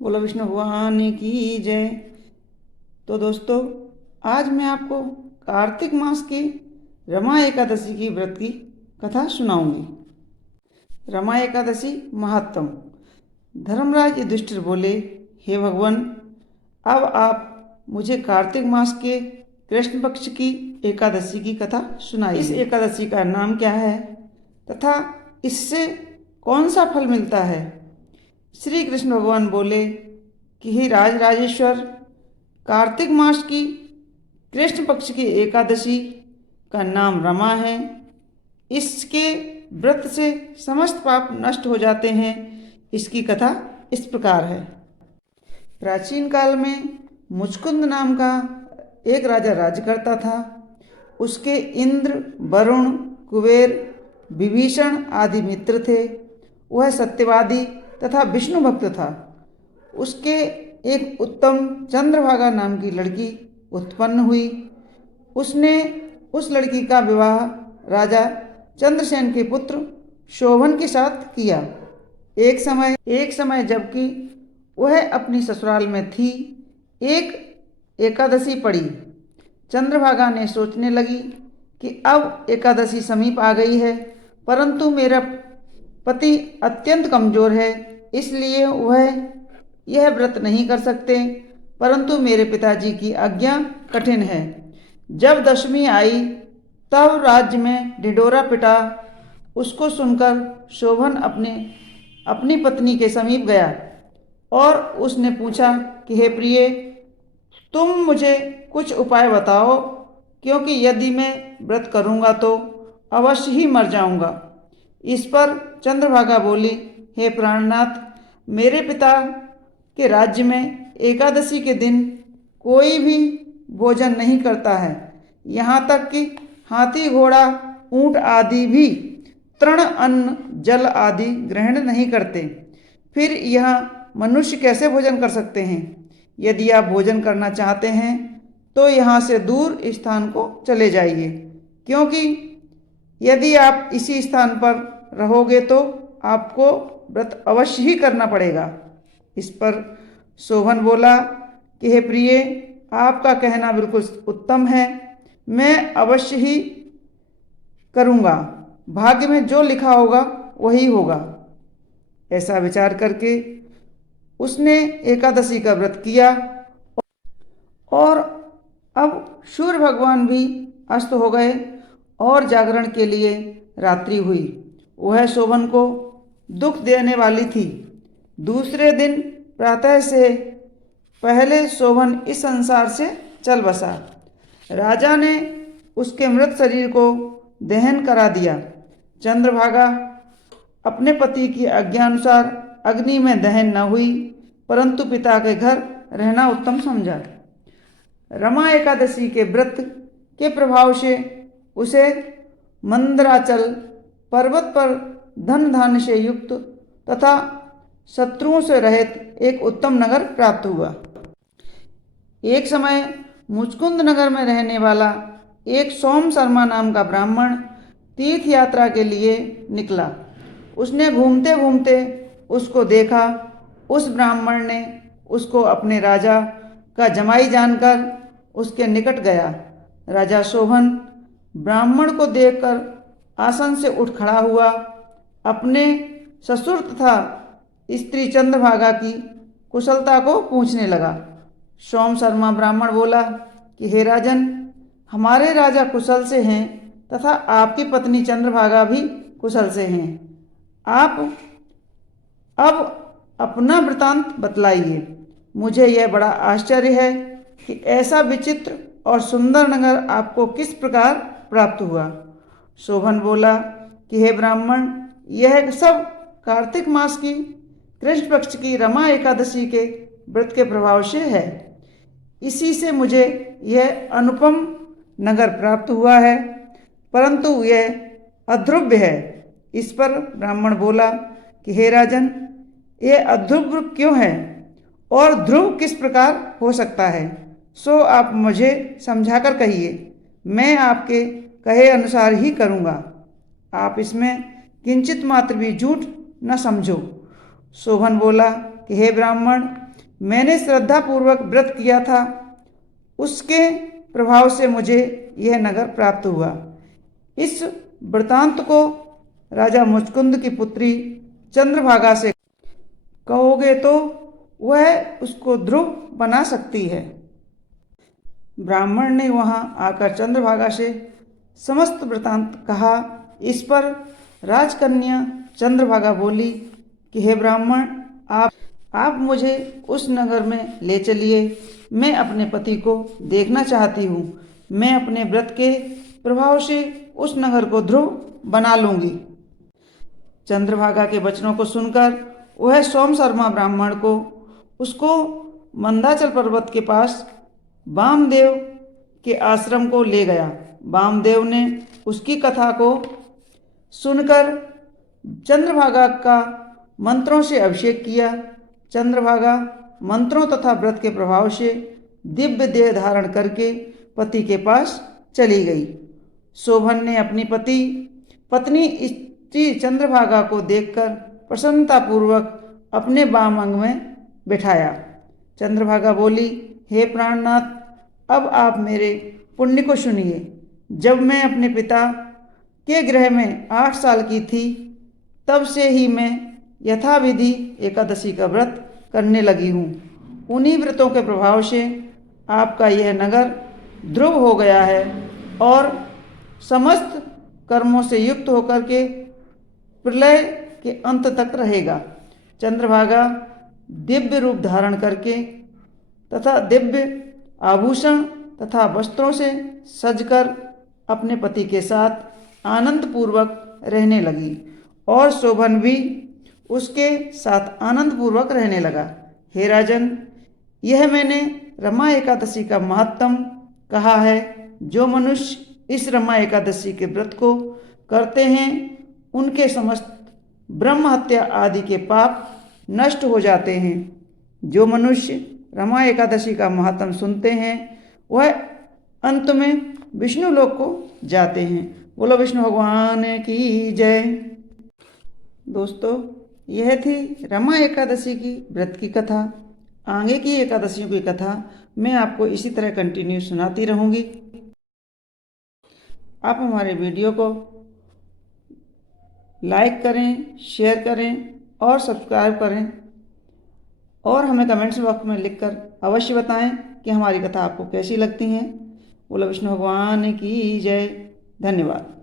बोलो विष्णु भगवान की जय। तो दोस्तों, आज मैं आपको कार्तिक मास की रमा एकादशी की व्रत की कथा सुनाऊंगी। रमा एकादशी महात्म। धर्मराज युधिष्ठिर बोले, हे भगवान, अब आप मुझे कार्तिक मास के कृष्ण पक्ष की एकादशी की कथा सुनाइए। इस एकादशी का नाम क्या है तथा इससे कौन सा फल मिलता है? श्री कृष्ण भगवान बोले कि हे राज राजेश्वर, कार्तिक मास की कृष्ण पक्ष की एकादशी का नाम रमा है। इसके व्रत से समस्त पाप नष्ट हो जाते हैं। इसकी कथा इस प्रकार है। प्राचीन काल में मुचकुंद नाम का एक राजा राज्य करता था। उसके इंद्र, वरुण, कुबेर, विभीषण आदि मित्र थे। वह सत्यवादी तथा विष्णु भक्त था। उसके एक उत्तम चंद्रभागा नाम की लड़की उत्पन्न हुई। उसने उस लड़की का विवाह राजा चंद्रसेन के पुत्र शोभन के साथ किया। एक समय जबकि वह अपनी ससुराल में थी, एक एकादशी पड़ी। चंद्रभागा ने सोचने लगी कि अब एकादशी समीप आ गई है, परंतु मेरा पति अत्यंत कमजोर है, इसलिए वह यह व्रत नहीं कर सकते, परंतु मेरे पिताजी की आज्ञा कठिन है। जब दशमी आई तब राज्य में ढिढोरा पिटा। उसको सुनकर शोभन अपनी पत्नी के समीप गया और उसने पूछा कि हे प्रिय, तुम मुझे कुछ उपाय बताओ, क्योंकि यदि मैं व्रत करूँगा तो अवश्य ही मर जाऊँगा। इस पर चंद्रभागा बोली, हे प्राणनाथ, मेरे पिता के राज्य में एकादशी के दिन कोई भी भोजन नहीं करता है। यहाँ तक कि हाथी, घोड़ा, ऊंट आदि भी तृण, अन्न, जल आदि ग्रहण नहीं करते। फिर यह मनुष्य कैसे भोजन कर सकते हैं? यदि आप भोजन करना चाहते हैं तो यहाँ से दूर स्थान को चले जाइए, क्योंकि यदि आप इसी स्थान पर रहोगे तो आपको व्रत अवश्य ही करना पड़ेगा। इस पर शोभन बोला कि हे प्रिय, आपका कहना बिल्कुल उत्तम है, मैं अवश्य ही करूँगा। भाग्य में जो लिखा होगा वही होगा। ऐसा विचार करके उसने एकादशी का व्रत किया और अब सूर्य भगवान भी अस्त हो गए और जागरण के लिए रात्रि हुई। वह शोभन को दुख देने वाली थी। दूसरे दिन प्रातः से पहले शोभन इस संसार से चल बसा। राजा ने उसके मृत शरीर को दहन करा दिया। चंद्रभागा अपने पति की आज्ञानुसार अग्नि में दहन न हुई, परंतु पिता के घर रहना उत्तम समझा। रमा एकादशी के व्रत के प्रभाव से उसे मंदराचल पर्वत पर धन धान्य से युक्त तथा शत्रुओं से रहित एक उत्तम नगर प्राप्त हुआ। एक समय मुचकुंद नगर में रहने वाला एक सोम शर्मा नाम का ब्राह्मण तीर्थ यात्रा के लिए निकला। उसने घूमते घूमते उसको देखा। उस ब्राह्मण ने उसको अपने राजा का जमाई जानकर उसके निकट गया। राजा शोभन ब्राह्मण को देखकर आसन से उठ खड़ा हुआ। अपने ससुर तथा स्त्री चंद्रभागा की कुशलता को पूछने लगा। सोम शर्मा ब्राह्मण बोला कि हे राजन, हमारे राजा कुशल से हैं तथा आपकी पत्नी चंद्रभागा भी कुशल से हैं। आप अब अपना वृतांत बतलाइए। मुझे यह बड़ा आश्चर्य है कि ऐसा विचित्र और सुंदर नगर आपको किस प्रकार प्राप्त हुआ। शोभन बोला कि हे ब्राह्मण, यह सब कार्तिक मास की कृष्ण पक्ष की रमा एकादशी के व्रत के प्रभाव से है। इसी से मुझे यह अनुपम नगर प्राप्त हुआ है, परंतु यह अध्रुव है। इस पर ब्राह्मण बोला कि हे राजन, यह अध्रुव क्यों है और ध्रुव किस प्रकार हो सकता है, सो आप मुझे समझाकर कहिए। मैं आपके कहे अनुसार ही करूँगा। आप इसमें किंचित मात्र भी झूठ न समझो। शोभन बोला कि हे ब्राह्मण, मैंने श्रद्धापूर्वक व्रत किया था, उसके प्रभाव से मुझे यह नगर प्राप्त हुआ। इस वृतांत को राजा मुचकुंद की पुत्री चंद्रभागा से कहोगे तो वह उसको ध्रुव बना सकती है। ब्राह्मण ने वहां आकर चंद्रभागा से समस्त वृतांत कहा। इस पर राजकन्या चंद्रभागा बोली कि हे ब्राह्मण, आप मुझे उस नगर में ले चलिए। मैं अपने पति को देखना चाहती हूँ। मैं अपने व्रत के प्रभाव से उस नगर को ध्रुव बना लूंगी। चंद्रभागा के वचनों को सुनकर वह सोमशर्मा ब्राह्मण को उसको मंदाचल पर्वत के पास वामदेव के आश्रम को ले गया। वामदेव ने उसकी कथा को सुनकर चंद्रभागा का मंत्रों से अभिषेक किया। चंद्रभागा मंत्रों तथा व्रत के प्रभाव से दिव्य देह धारण करके पति के पास चली गई। शोभन ने अपनी पत्नी स्त्री चंद्रभागा को देखकर प्रसन्नतापूर्वक अपने वाम अंग में बिठाया। चंद्रभागा बोली, हे प्राणनाथ, अब आप मेरे पुण्य को सुनिए। जब मैं अपने पिता के गृह में 8 साल की थी, तब से ही मैं यथाविधि एकादशी का व्रत करने लगी हूँ। उन्हीं व्रतों के प्रभाव से आपका यह नगर ध्रुव हो गया है और समस्त कर्मों से युक्त होकर के प्रलय के अंत तक रहेगा। चंद्रभागा दिव्य रूप धारण करके तथा दिव्य आभूषण तथा वस्त्रों से सजकर अपने पति के साथ आनंद पूर्वक रहने लगी और शोभन भी उसके साथ आनंद पूर्वक रहने लगा। हे राजन, यह मैंने रमा एकादशी का महत्तम कहा है। जो मनुष्य इस रमा एकादशी के व्रत को करते हैं, उनके समस्त ब्रह्म हत्या आदि के पाप नष्ट हो जाते हैं। जो मनुष्य रमा एकादशी का महत्तम सुनते हैं, वह अंत में विष्णु लोक को जाते हैं। बोलो विष्णु भगवान की जय। दोस्तों, यह थी रमा एकादशी की व्रत की कथा। आगे की एकादशियों की कथा मैं आपको इसी तरह कंटिन्यू सुनाती रहूँगी। आप हमारे वीडियो को लाइक करें, शेयर करें और सब्सक्राइब करें और हमें कमेंट्स बॉक्स में लिखकर अवश्य बताएं कि हमारी कथा आपको कैसी लगती हैं। बोलो विष्णु भगवान की जय। धन्यवाद।